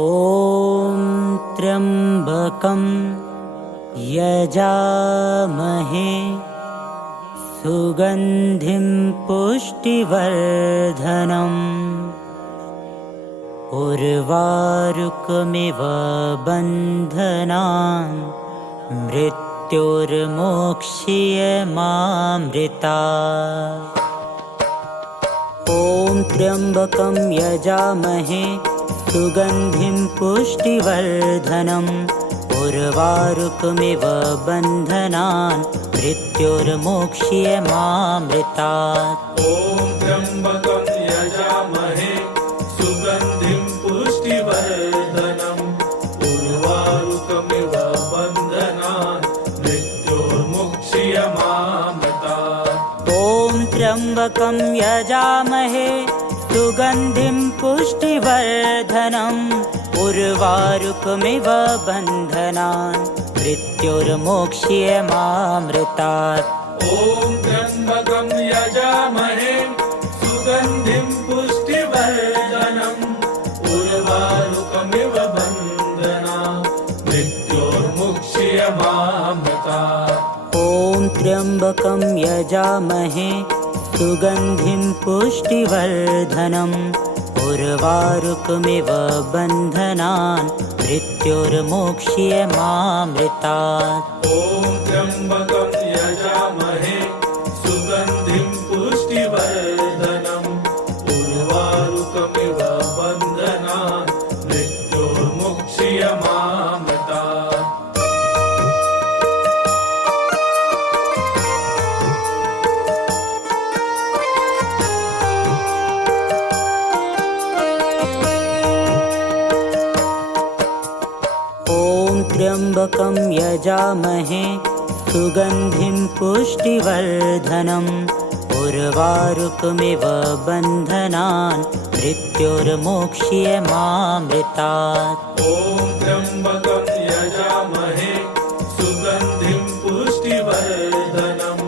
ॐ त्र्यम्बकं यजामहे सुगन्धिं पुष्टिवर्धनम् उर्वारुकमिव बन्धनान् मृत्युर्मोक्ष्यमामृतात्। ॐ त्र्यम्बकं यजामहे सुगन्धिं पुष्टिवर्धनम् उर्वारुकमिव बन्धनान् मृत्युर्मोक्ष्यमामृतात्। ॐ त्र्यम्बकं यजामहे सुगन्धिं पुष्टिवर्धनम् उर्वारुकमिव बन्धनान् मृत्युर्मोक्ष्यमामृतात्। ॐ त्र्यम्बकं यजामहे सुगन्धिं पुष्टिवर्धनम् उर्वारुकमिव बन्धनान् मृत्युर्मोक्ष्यमामृतात्। ॐ त्र्यम्बकं यजामहे सुगन्धिं पुष्टिवर्धनम् उर्वारुकमिव बन्धनान् मृत्युर्मोक्ष्यमामृतात्। ॐ त्र्यम्बकं यजामहे सुगन्धिं पुष्टिवर्धनम् उर्वारुकमिव बन्धनान् मृत्युर्मोक्ष्यमामृतात्। ॐ त्र्यम्बकं यजामहे सुगन्धिं पुष्टिवर्धनम् उर्वारुकमिव बन्धनान् मृत्युर्मोक्ष्यमामृतात्। त्र्यम्बकं यजामहे सुगन्धिं पुष्टिवर्धनम् उर्वारुकमिव बन्धनान् मृत्युर्मोक्ष्यमामृतात्। ॐ त्र्यम्बकं यजामहे सुगन्धिं पुष्टिवर्धनम्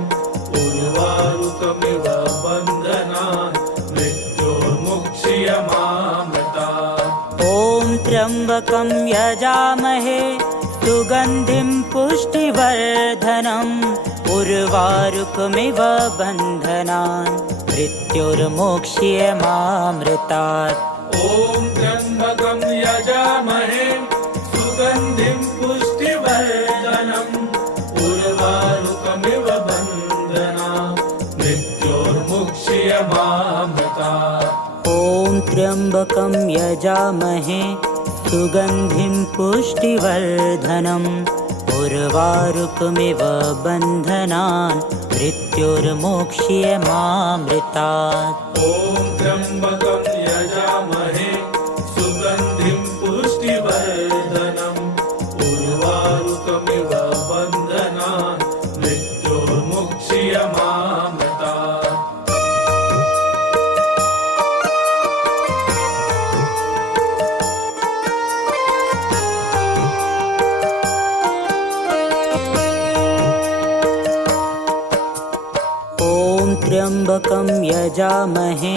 उर्वारुकमिव बन्धनान् मृत्युर्मोक्ष्यमामृतात्। ॐ त्र्यम्बकं यजामहे सुगन्धिं पुष्टिवर्धनम् उर्वारुकमिव बन्धनान् मृत्युर्मोक्ष्यमामृतात्। ॐ त्र्यम्बकं यजामहे सुगन्धिं पुष्टिवर्धनम् उर्वारुकमिव बन्धनान् मृत्युर्मोक्ष्यमामृतात्। ॐ त्र्यम्बकं यजामहे सुगन्धिं पुष्टिवर्धनम् उर्वारुकमिव बन्धनान् मृत्युर्मोक्ष्यमामृतात्। ॐ त्र्यम्बकं यजामहे सुगन्धिं पुष्टिवर्धनम् उर्वारुकमिव बन्धनान् मृत्युर्मोक्ष्यमामृतात्। त्र्यम्बकं यजामहे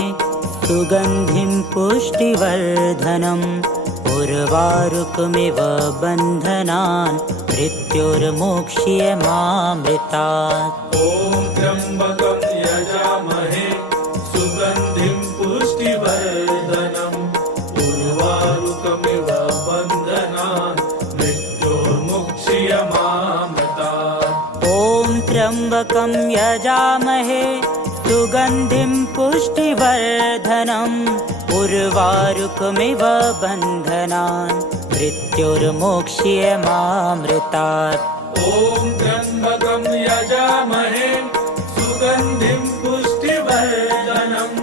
सुगन्धिं पुष्टिवर्धनम् उर्वारुकमिव बन्धनान् मृत्युर्मोक्ष्यमामृतात्। ॐ त्र्यम्बकं यजामहे सुगन्धिं पुष्टिवर्धनम् उर्वारुकमिव बन्धनान् मृत्युर्मोक्ष्यमामृतात्। ॐ त्र्यम्बकं यजामहे सुगन्धिं पुष्टिवर्धनम् उर्वारुकमिव बन्धनान् मृत्युर्मोक्ष्यमामृतात्। ॐ त्र्यम्बकं यजामहे सुगन्धिं पुष्टिवर्धनम्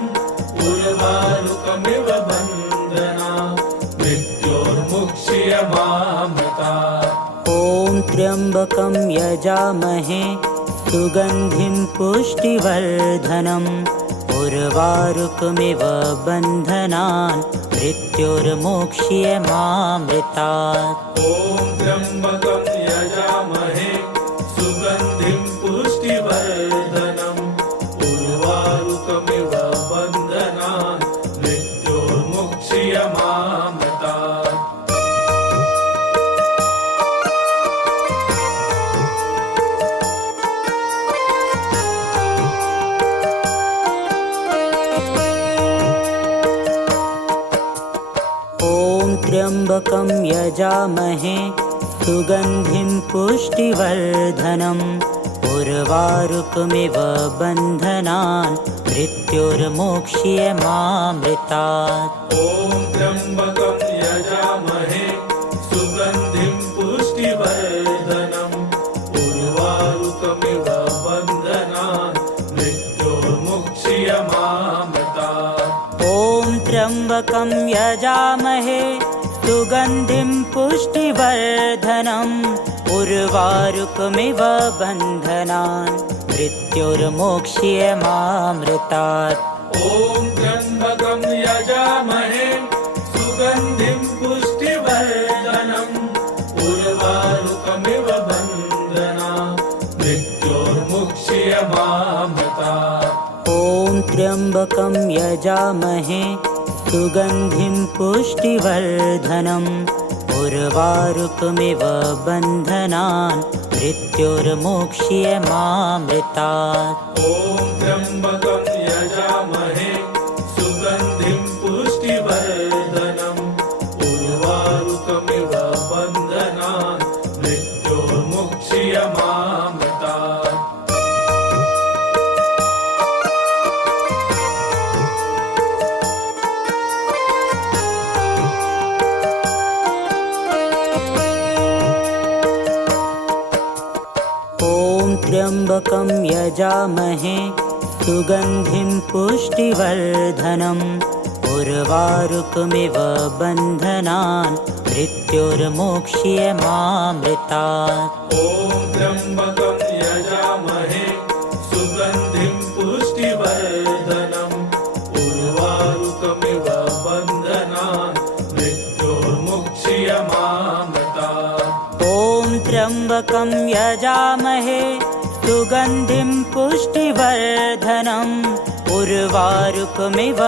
उर्वारुकमिव बन्धनान् मृत्युर्मोक्ष्यमामृतात्। ॐ त्र्यम्बकं यजामहे सुगन्धिं पुष्टिवर्धनम् उर्वारुकमिव बन्धनान् मृत्युर्मोक्ष्यमामृतात्। ॐ त्र्यम्बकं यजामहे सुगन्धिं पुष्टिवर्धनम् उर्वारुकमिव बन्धनान् मृत्युर्मोक्ष्यमामृतात्। त्र्यम्बकं यजामहे सुगन्धिं पुष्टिवर्धनम् उर्वारुकमिव बन्धनान् मृत्युर्मोक्ष्यमामृतात्। ॐ त्र्यम्बकं यजामहे सुगन्धिं पुष्टिवर्धनम् उर्वारुकमिव बन्धनान् मृत्युर्मोक्ष्यमामृतात्। ॐ त्र्यम्बकं यजामहे सुगन्धिं पुष्टिवर्धनम् उर्वारुकमिव बन्धनान् मृत्युर्मोक्ष्यमामृतात्। ॐ त्र्यम्बकं यजामहे सुगन्धिं पुष्टिवर्धनम् उर्वारुकमिव बन्धनान् मृत्युर्मोक्ष्यमामृतात्। ॐ त्र्यम्बकं यजामहे सुगन्धिं पुष्टिवर्धनम् उर्वारुकमिव बन्धनान् मृत्युर्मोक्ष्यमामृतात्। ॐ त्र्यम्बकं यजामहे सुगन्धिं पुष्टिवर्धनम् उर्वारुकमिव बन्धनान् मृत्युर्मोक्ष्यमामृतात्। ॐ त्र्यम्बकं यजामहे सुगन्धिं पुष्टिवर्धनम् उर्वारुकमिव बन्धनान् मृत्युर्मोक्ष्यमामृतात्। ॐ त्र्यम्बकं यजामहे सुगन्धिं पुष्टिवर्धनम् उर्वारुकमिव बन्धनान् मृत्युर्मोक्ष्यमामृतात्। ॐ त्र्यम्बकं यजामहे सुगन्धिं पुष्टिवर्धनम् उर्वारुकमिव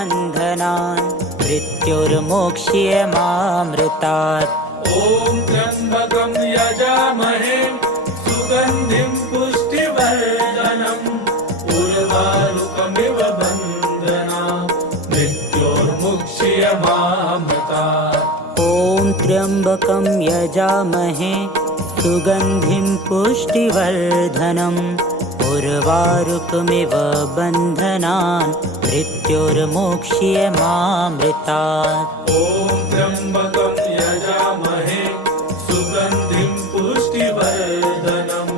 बन्धनान् मृत्युर्मोक्ष्यमामृतात्। ॐ त्र्यम्बकं यजामहे सुगन्धिं पुष्टिवर्धनम् उर्वारुकमिव बन्धनान् मृत्युर्मोक्ष्यमामृतात्। ॐ त्र्यम्बकं यजामहे सुगन्धिं पुष्टिवर्धनम् उर्वारुकमिव बन्धनान् मृत्युर्मोक्ष्यमामृतात्। ॐ त्र्यम्बकं यजामहे सुगन्धिं पुष्टिवर्धनम्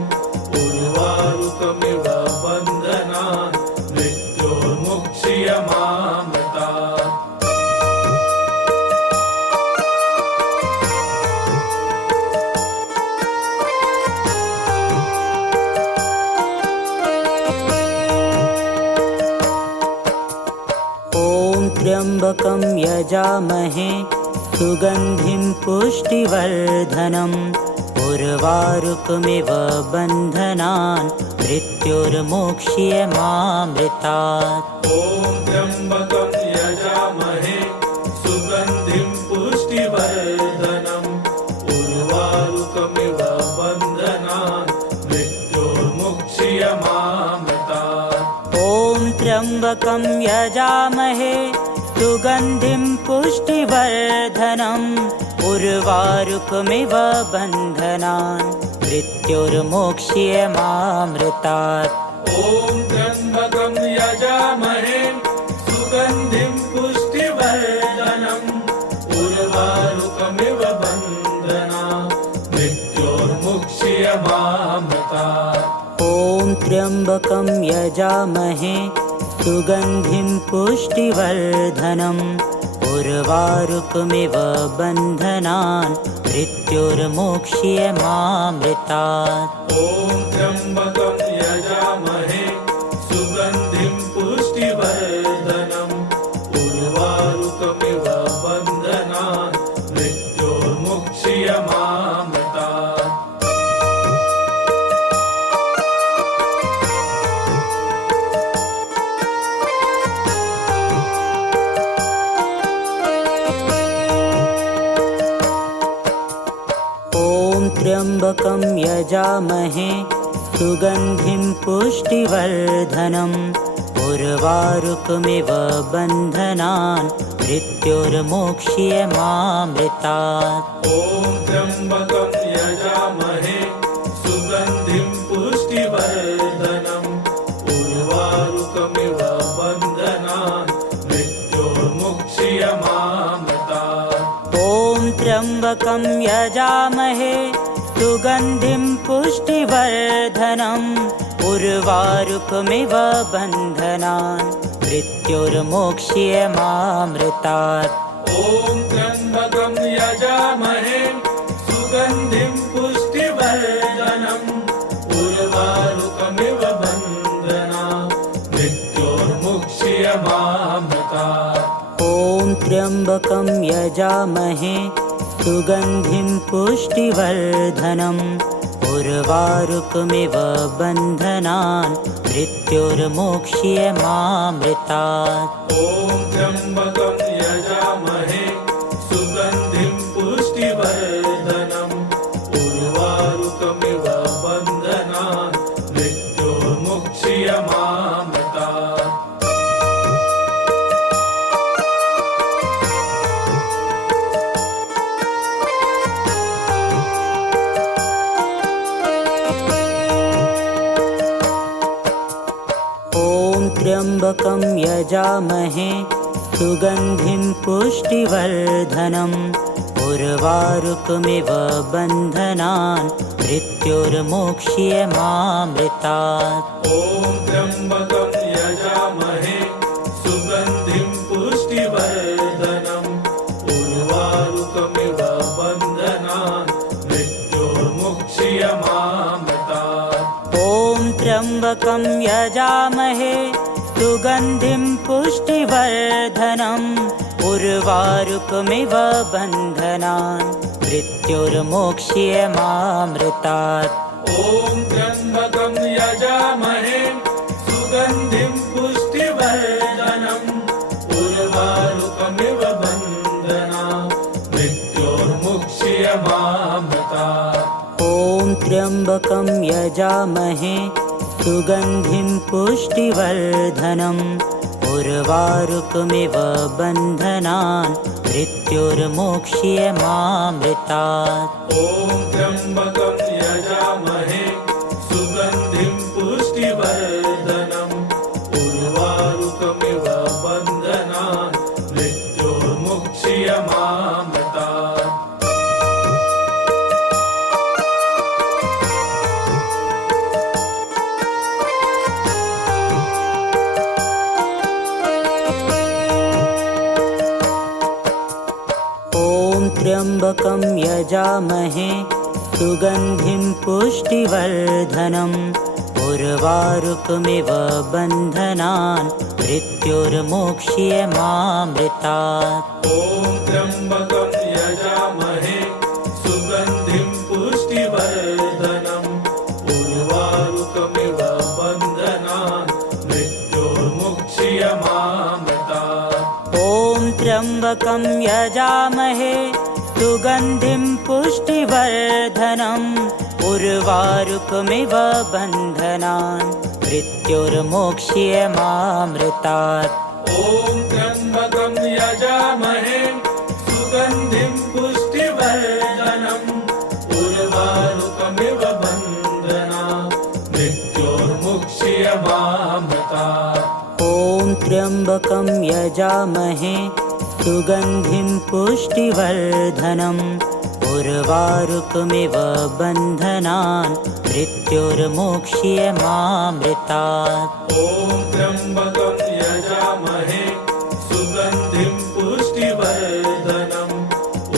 उर्वारुकमिव बन्धनान् मृत्युर्मोक्ष्यमामृतात्। ॐ त्र्यम्बकं यजामहे सुगन्धिं पुष्टिवर्धनम् उर्वारुकमिव बन्धनान् मृत्युर्मोक्ष्यमामृतात्। ॐ त्र्यम्बकं यजामहे सुगन्धिं पुष्टिवर्धनम् उर्वारुकमिव बन्धनान् मृत्युर्मोक्ष्यमामृतात्। ॐ त्र्यम्बकं यजामहे सुगन्धिं पुष्टिवर्धनम् उर्वारुकमिव बन्धनान् मृत्युर्मोक्ष्यमामृतात्। ॐ त्र्यम्बकं यजामहे सुगन्धिं पुष्टिवर्धनम् उर्वारुकमिव बन्धनान् मृत्युर्मोक्ष्यमामृतात्। ॐ त्र्यम्बकं यजामहे सुगन्धिं पुष्टिवर्धनम् उर्वारुकमिव बन्धनान् मृत्युर्मोक्ष्यमामृतात्। ॐ त्र्यम्बकं यजामहे सुगन्धिं पुष्टिवर्धनम् उर्वारुकमिव बन्धनान् मृत्युर्मोक्ष्यमामृतात्। ॐ त्र्यम्बकं यजामहे सुगन्धिं पुष्टिवर्धनम् उर्वारुकमिव बन्धनान् मृत्योर्मोक्ष्यमामृतात्। ॐ त्र्यम्बकं यजामहे सुगन्धिं पुष्टिवर्धनम् उर्वारुकमिव बन्धनान् मृत्योर्मुक्ष्यमामृतात्। ॐ त्र्यम्बकं यजामहे सुगन्धिं पुष्टिवर्धनम् उर्वारुकमिव बन्धनान् मृत्योर्मोक्ष्यमामृतात्। ॐ त्र्यम्बकं यजामहे सुगन्धिं पुष्टिवर्धनम् उर्वारुकमिव बन्धनान् मृत्योर्मुक्ष्यमामृतात्। ॐ त्र्यम्बकं यजामहे सुगन्धिं पुष्टिवर्धनम् उर्वारुकमिव बन्धनान् मृत्योर्मोक्ष्यमामृतात्। ॐ त्र्यम्बकं यजामहे सुगन्धिं पुष्टिवर्धनम् उर्वारुकमिव बन्धनान् मृत्योर्मुक्ष्यमामृतात्। त्र्यम्बकं यजामहे सुगन्धिं पुष्टिवर्धनम् उर्वारुकमिव बन्धनान् मृत्योर्मोक्ष्यमामृतात्। ॐ त्र्यम्बकं यजामहे सुगन्धिं पुष्टिवर्धनम् उर्वारुकमिव बन्धनान् मृत्योर्मुक्ष्यमामृतात्। ॐ त्र्यम्बकं यजामहे सुगन्धिं पुष्टिवर्धनम् उर्वारुकमिव बन्धनान् मृत्योर्मोक्ष्यमामृतात्। ॐ त्र्यम्बकं यजामहे सुगन्धिं पुष्टिवर्धनम् उर्वारुकमिव बन्धनान् मृत्योर्मुक्ष्यमामृतात्। ॐ त्र्यम्बकं यजामहे सुगन्धिं पुष्टिवर्धनम् उर्वारुकमिव बन्धनान् मृत्योर्मोक्ष्यमामृतात्। ॐ त्र्यम्बकं यजामहे सुगन्धिं पुष्टिवर्धनम् उर्वारुकमिव बन्धनान् मृत्योर्मुक्ष्यमामृतात्। त्र्यम्बकं यजामहे सुगन्धिं पुष्टिवर्धनम् उर्वारुकमिव बन्धनान् मृत्योर्मोक्ष्यमामृतात्। ॐ त्र्यम्बकं यजामहे सुगन्धिं पुष्टिवर्धनम् उर्वारुकमिव बन्धनान् मृत्योर्मुक्ष्यमामृतात्। ॐ त्र्यम्बकं यजामहे सुगन्धिं पुष्टिवर्धनम् उर्वारुकमिव बन्धनान् मृत्योर्मोक्ष्यमामृतात्। ॐ त्र्यम्बकं यजामहे सुगन्धिं पुष्टिवर्धनम् उर्वारुकमिव बन्धनान् मृत्योर्मुक्ष्यमामृतात्। ॐ त्र्यम्बकं यजामहे सुगन्धिं पुष्टिवर्धनम् उर्वारुकमिव बन्धनान् मृत्योर्मोक्ष्यमामृतात्। ॐ त्र्यम्बकं यजामहे सुगन्धिं पुष्टिवर्धनम्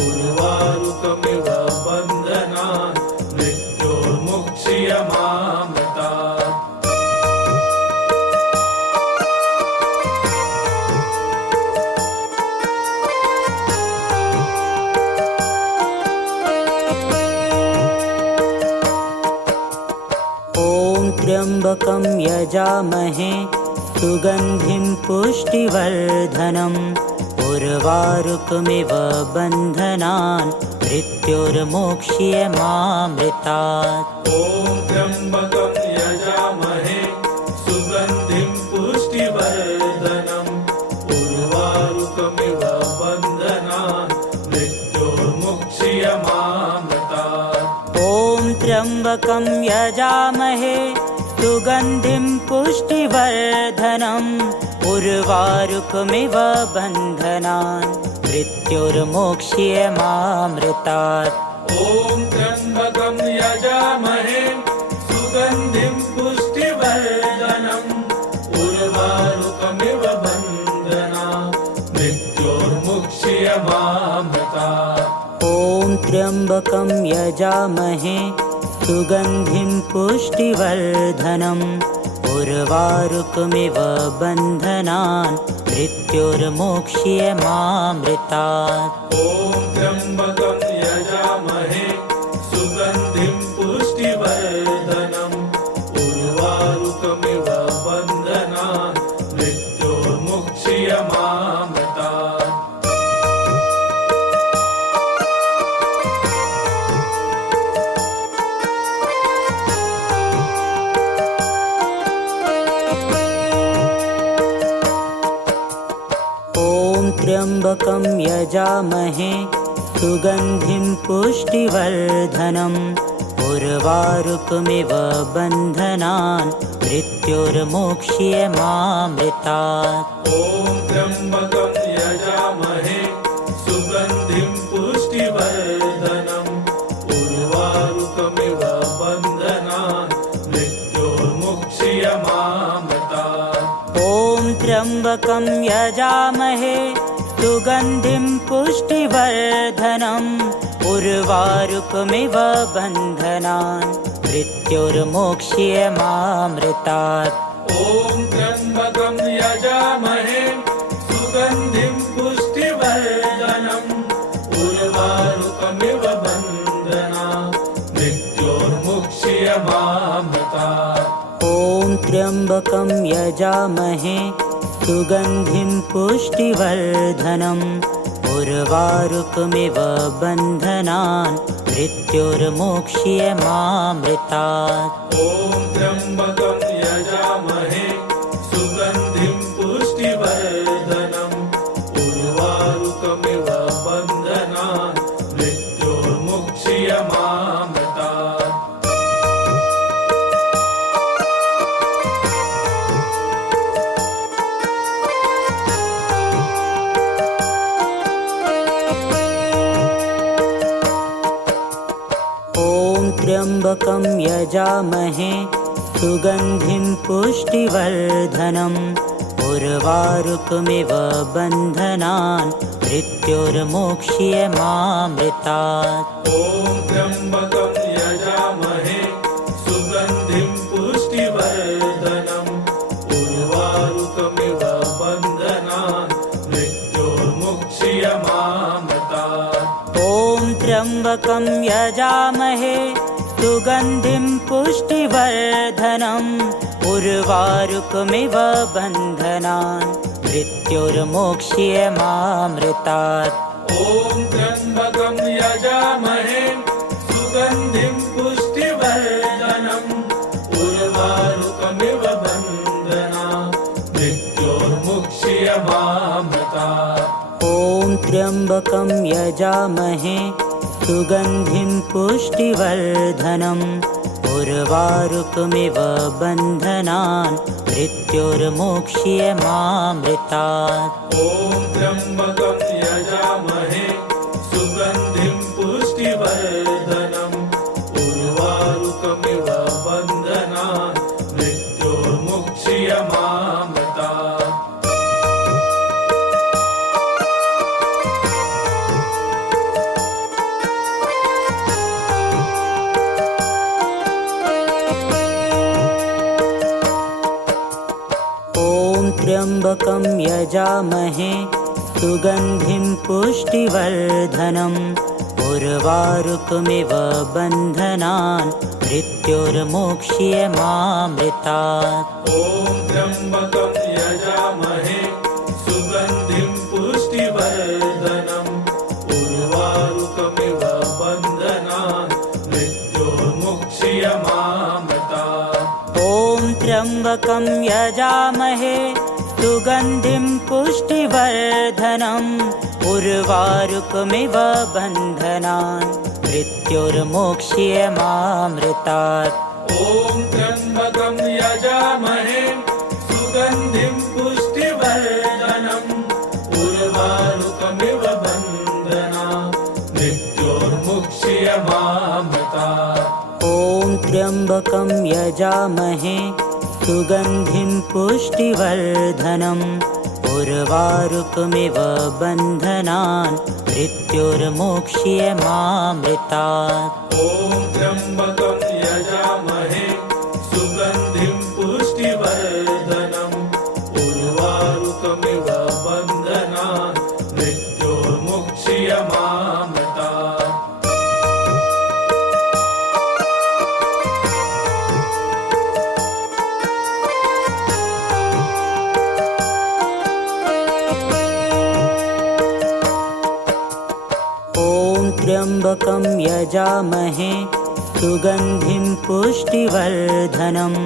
उर्वारुकमिव बन्धनान् मृत्योर्मुक्ष्यमामृतात्। त्र्यम्बकं यजामहे सुगन्धिं पुष्टिवर्धनम् उर्वारुकमिव बन्धनान् मृत्योर्मोक्ष्यमामृतात्। ॐ त्र्यम्बकं यजामहे सुगन्धिं पुष्टिवर्धनम् त्र्यम्बकं यजामहे सुगन्धिं पुष्टिवर्धनम् उर्वारुकमिव बन्धनान् मृत्युर्मोक्ष्यमामृतात्। ॐ त्र्यम्बकं यजामहे सुगन्धिं पुष्टिवर्धनम् उर्वारुकमिव बन्धनान् मृत्युर्मोक्ष्यमामृतात्। ॐ त्र्यम्बकं यजामहे सुगन्धिं पुष्टिवर्धनम् उर्वारुकमिव बन्धनान् मृत्युर्मोक्ष्यमामृतात्। ॐ त्र्यम्बकं यजामहे सुगन्धिं पुष्टिवर्धनम् उर्वारुकमिव बन्धनान् मृत्युर्मोक्ष्यमामृतात्। ॐ त्र्यम्बकं यजामहे सुगन्धिं पुष्टिवर्धनम् उर्वारुकमिव बन्धनान् मृत्युर्मोक्ष्यमामृतात्। ॐ त्र्यम्बकं यजामहे सुगन्धिं पुष्टिवर्धनम् उर्वारुकमिव बन्धनान् मृत्युर्मोक्ष्यमामृतात्। ॐ त्र्यम्बकं यजामहे सुगन्धिं पुष्टिवर्धनम् उर्वारुकमिव बन्धनान् मृत्युर्मोक्ष्यमामृतात्। ॐ त्र्यम्बकं यजामहे सुगन्धिं पुष्टिवर्धनम् उर्वारुकमिव बन्धनान् मृत्युर्मोक्ष्यमामृतात्। ॐ त्र्यम्बकं यजामहे सुगन्धिं पुष्टिवर्धनम् उर्वारुकमिव बन्धनान् मृत्युर्मोक्ष्यमामृतात्। ॐ त्र्यम्बकं यजामहे सुगन्धिं पुष्टिवर्धनम् उर्वारुकमिव बन्धनान् मृत्युर्मोक्ष्यमामृतात्। ॐ त्र्यम्बकं यजामहे सुगन्धिं पुष्टिवर्धनम् उर्वारुकमिव बन्धनान् मृत्युर्मोक्ष्यमामृतात्। ॐ त्र्यम्बकं यजामहे सुगन्धिं पुष्टिवर्धनम् उर्वारुकमिव बन्धनान् मृत्युर्मोक्ष्यमामृतात्। ॐ त्र्यम्बकं यजामहे सुगन्धिं पुष्टिवर्धनम् उर्वारुकमिव बन्धनान् मृत्युर्मोक्ष्यमामृतात्। ॐ त्र्यम्बकं यजामहे सुगन्धिं पुष्टिवर्धनम् उर्वारुकमिव बन्धनान् मृत्युर्मोक्ष्यमामृतात्। ॐ त्र्यम्बकं यजामहे सुगन्धिं पुष्टिवर्धनम् उर्वारुकमिव बन्धनान् मृत्युर्मोक्ष्यमामृतात्। ॐ त्र्यम्बकं यजामहे सुगन्धिं पुष्टिवर्धनम् उर्वारुकमिव बन्धनान् मृत्युर्मोक्ष्यमामृतात्। ॐ त्र्यम्बकं यजामहे सुगन्धिं पुष्टिवर्धनम् उर्वारुकमिव बन्धनान् मृत्युर्मोक्ष्यमामृतात्। ॐ त्र्यम्बकं यजामहे सुगन्धिं पुष्टिवर्धनम् उर्वारुकमिव बन्धनान् मृत्युर्मोक्ष्यमामृतात्। ॐ त्र्यम्बकं यजामहे सुगन्धिं पुष्टिवर्धनम् उर्वारुकमिव बन्धनान् मृत्युर्मोक्ष्यमामृतात्। ॐ त्र्यम्बकं यजामहे सुगन्धिं पुष्टिवर्धनम् उर्वारुकमिव बन्धनान् मृत्योर्मुक्ष्यमामृतात्। ॐ त्र्यम्बकं यजामहे सुगन्धिं पुष्टिवर्धनम् उर्वारुकमिव बन्धनान् मृत्युर्मोक्ष्यमामृतात्। ॐ त्र्यम्बकं यजामहे सुगन्धिं पुष्टिवर्धनम् उर्वारुकमिव बन्धनान् मृत्योर्मुक्ष्यमामृतात्। ॐ त्र्यम्बकं यजामहे सुगन्धिं पुष्टिवर्धनम्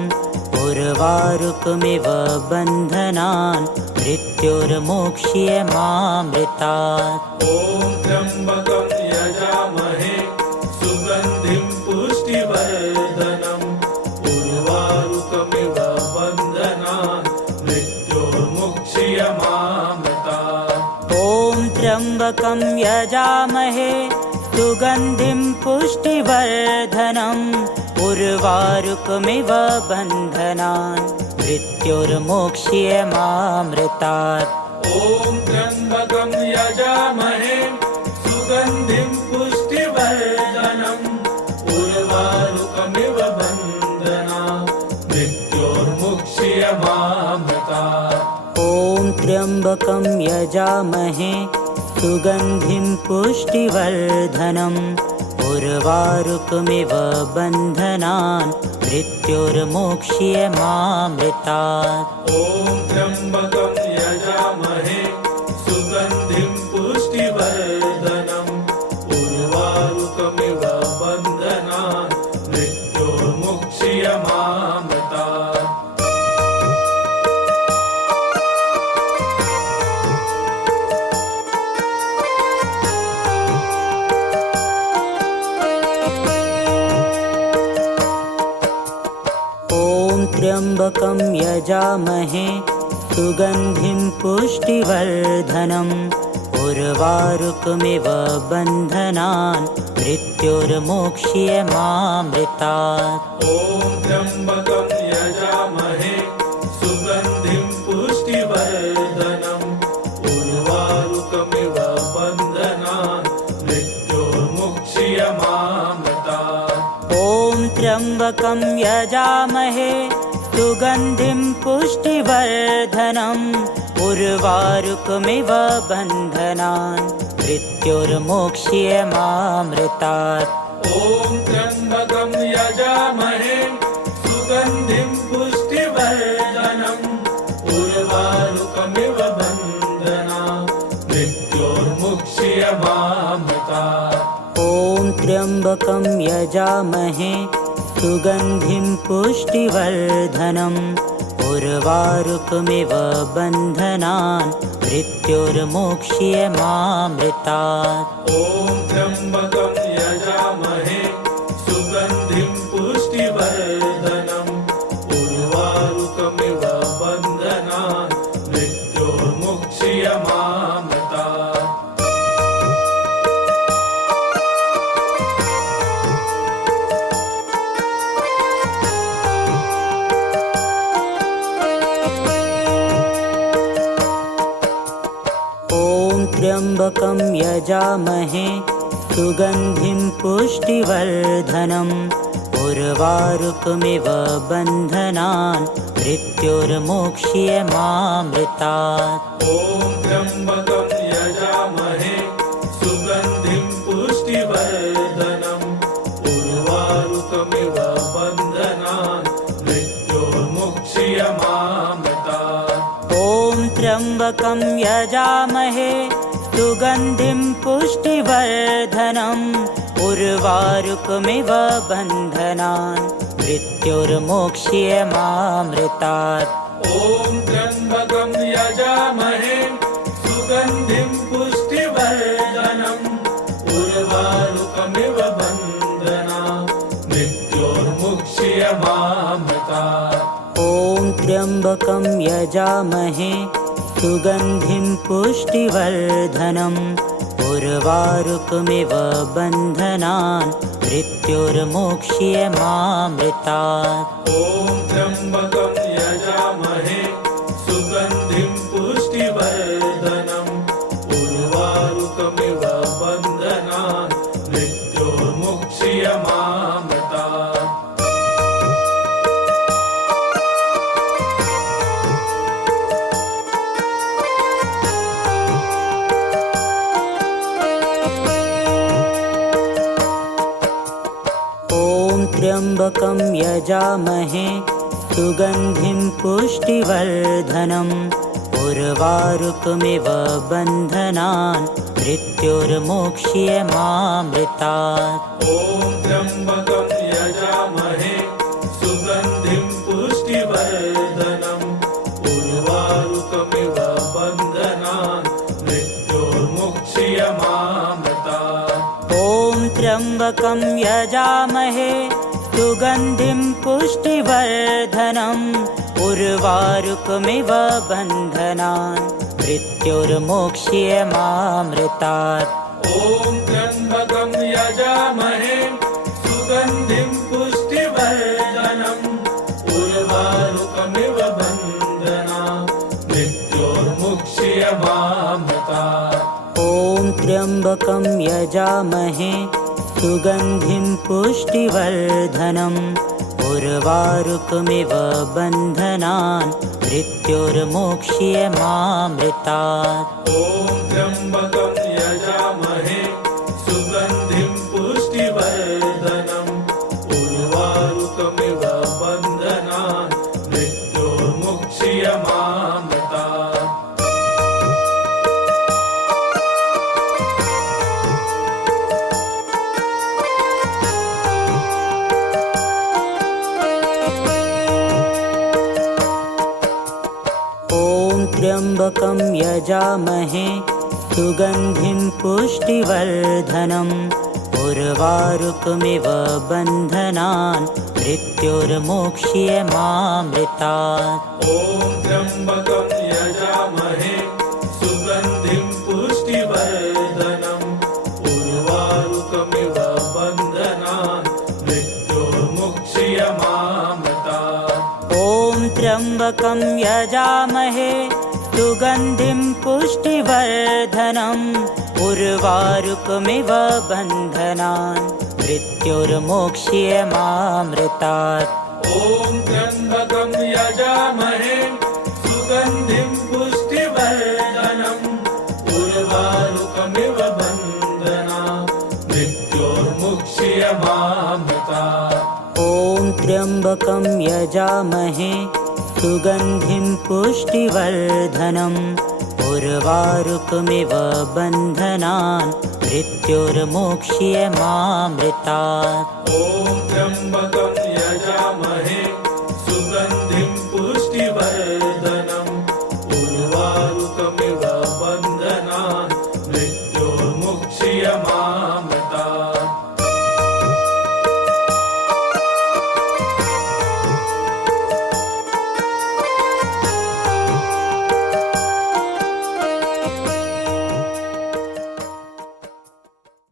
उर्वारुकमिव बन्धनान् मृत्युर्मोक्ष्यमामृतात्। ॐ त्र्यम्बकं यजामहे सुगन्धिं पुष्टिवर्धनम् उर्वारुकमिव बन्धनान् मृत्योर्मुक्ष्यमामृतात्। ॐ त्र्यम्बकं यजामहे सुगन्धिं पुष्टिवर्धनम् उर्वारुकमिव बन्धनान् मृत्युर्मोक्ष्यमामृतात्। ॐ त्र्यम्बकं यजामहे सुगन्धिं पुष्टिवर्धनम् उर्वारुकमिव बन्धनान् मृत्योर्मुक्ष्यमामृतात्। ॐ त्र्यम्बकं यजामहे सुगन्धिं पुष्टिवर्धनम् उर्वारुकमिव बन्धनान् मृत्युर्मोक्ष्यमामृतात्। ॐ त्र्यम्बकं यजामहे सुगन्धिं पुष्टिवर्धनम् उर्वारुकमिव बन्धनान् मृत्योर्मुक्ष्यमामृतात्। ॐ त्र्यम्बकं यजामहे सुगन्धिं पुष्टिवर्धनम् उर्वारुकमिव बन्धनान् मृत्युर्मोक्ष्यमामृतात्। ॐ त्र्यम्बकं यजामहे सुगन्धिं पुष्टिवर्धनम् उर्वारुकमिव बन्धनान् मृत्योर्मुक्ष्यमामृतात्। ॐ त्र्यम्बकं यजामहे सुगन्धिं पुष्टिवर्धनम् उर्वारुकमिव बन्धनान् मृत्युर्मोक्ष्यमामृतात्। ॐ त्र्यम्बकं यजामहे सुगन्धिं पुष्टिवर्धनम् उर्वारुकमिव बन्धनान् मृत्योर्मुक्ष्यमामृतात्। ॐ त्र्यम्बकं यजामहे सुगन्धिं पुष्टिवर्धनम् उर्वारुकमिव बन्धनान् मृत्युर्मोक्ष्यमामृतात्। ॐ त्र्यम्बकं यजामहे सुगन्धिं पुष्टिवर्धनम् उर्वारुकमिव बन्धनान् मृत्योर्मुक्ष्यमामृतात्। ॐ त्र्यम्बकं यजामहे सुगन्धिं पुष्टिवर्धनम् उर्वारुकमिव बन्धनान् मृत्युर्मोक्ष्यमामृतात्। ॐ त्र्यम्बकं यजामहे सुगन्धिं पुष्टिवर्धनम् उर्वारुकमिव बन्धनान् मृत्योर्मुक्ष्यमामृतात्। ॐ त्र्यम्बकं यजामहे सुगन्धिं पुष्टिवर्धनम् उर्वारुकमिव बन्धनान् मृत्युर्मोक्ष्यमामृतात्। ॐ त्र्यम्बकं यजामहे सुगन्धिं पुष्टिवर्धनम् उर्वारुकमिव त्र्यम्बकं यजामहे सुगन्धिं पुष्टिवर्धनम् उर्वारुकमिव बन्धनान् मृत्युर्मोक्ष्यमामृतात्। ॐ त्र्यम्बकं यजामहे सुगन्धिं पुष्टिवर्धनम् उर्वारुकमिव बन्धनान् मृत्युर्मोक्ष्यमामृतात्। त्र्यम्बकं यजामहे सुगन्धिं पुष्टिवर्धनम् उर्वारुकमिव बन्धनान् मृत्युर्मोक्ष्यमामृतात्। ॐ त्र्यम्बकं यजामहे सुगन्धिं पुष्टिवर्धनम् उर्वारुकमिव बन्धनान् मृत्युर्मोक्ष्यमामृतात्। ॐ त्र्यम्बकं यजामहे सुगन्धिं पुष्टिवर्धनम् उर्वारुकमिव बन्धनान् मृत्युर्मोक्ष्यमामृतात्। ॐ त्र्यम्बकं यजामहे सुगन्धिं पुष्टिवर्धनम् उर्वारुकमिव बन्धनान् मृत्युर्मोक्ष्यमामृतात्। ॐ त्र्यम्बकं यजामहे सुगन्धिं पुष्टिवर्धनम् उर्वारुकमिव बन्धनान् मृत्युर्मोक्ष्यमामृतात्। ॐ त्र्यम्बकं यजामहे सुगन्धिं पुष्टिवर्धनम् उर्वारुकमिव बन्धनान् मृत्युर्मोक्ष्यमामृतात्। त्र्यम्बकं यजामहे सुगन्धिं पुष्टिवर्धनम् उर्वारुकमिव बन्धनान् मृत्युर्मोक्ष्यमामृतात्। ॐ त्र्यम्बकं यजामहे सुगन्धिं पुष्टिवर्धनम् उर्वारुकमिव बन्धनान् मृत्युर्मोक्ष्यमामृतात्। ॐ त्र्यम्बकं यजामहे सुगन्धिं पुष्टिवर्धनम् उर्वारुकमिव बन्धनान् मृत्युर्मोक्ष्यमामृतात्। ॐ त्र्यम्बकं यजामहे सुगन्धिं पुष्टिवर्धनम् उर्वारुकमिव बन्धनान् मृत्युर्मोक्ष्यमामृतात्। ॐ त्र्यम्बकं यजामहे सुगन्धिं पुष्टिवर्धनम् उर्वारुकमिव बन्धनान् मृत्युर्मोक्ष्यमामृतात्। ॐ त्र्यम्बकं यजामहे सुगन्धिं पुष्टिवर्धनम् उर्वारुकमिव बन्धनान्